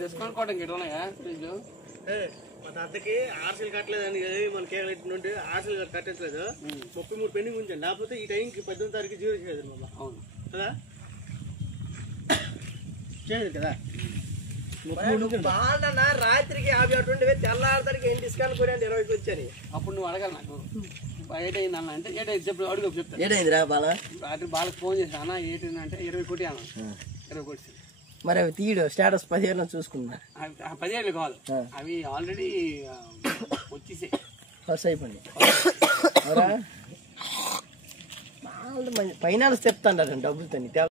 discount కోట ఇంకెట్లున్నాయా fridge మా తాతకి ఆర్సీలు కట్టలేదని మన కేరళ నుండి ఆర్సీలు కట్టట్లేదు 33 పెండింగ్ ఉంచాను లేకపోతే ఈ టైంకి 18వ తారీఖు జీరో చేయలేదు మళ్ళీ అవును కదా చేయలేదు కదా బాగున్నా రాత్రికి 50 తెల్లారికి ఏం డిస్కౌంట్ కూడా 20కి వచ్చాను అప్పుడు నువ్వు అడగాలి నాకు ఏటైంది అన్న అంటే ఏటైంది చెప్పు అడుగు చెప్తాను ఏటైందిరా బాల రాత్రి బాలకు ఫోన్ చేసి అన్న ఏటైంది అంటే 20 కోటి అన్న 20 కోటి మరి అవి తీయడు స్టేటస్ 10 ఏళ్ళు చూసుకున్నా 10 ఏళ్ళు కావాలి అవి ఆల్రెడీ వచ్చేసాయి ఫస్ట్ అయిపోయింది ఫైనాన్స్ చెప్తాను డబ్బులతో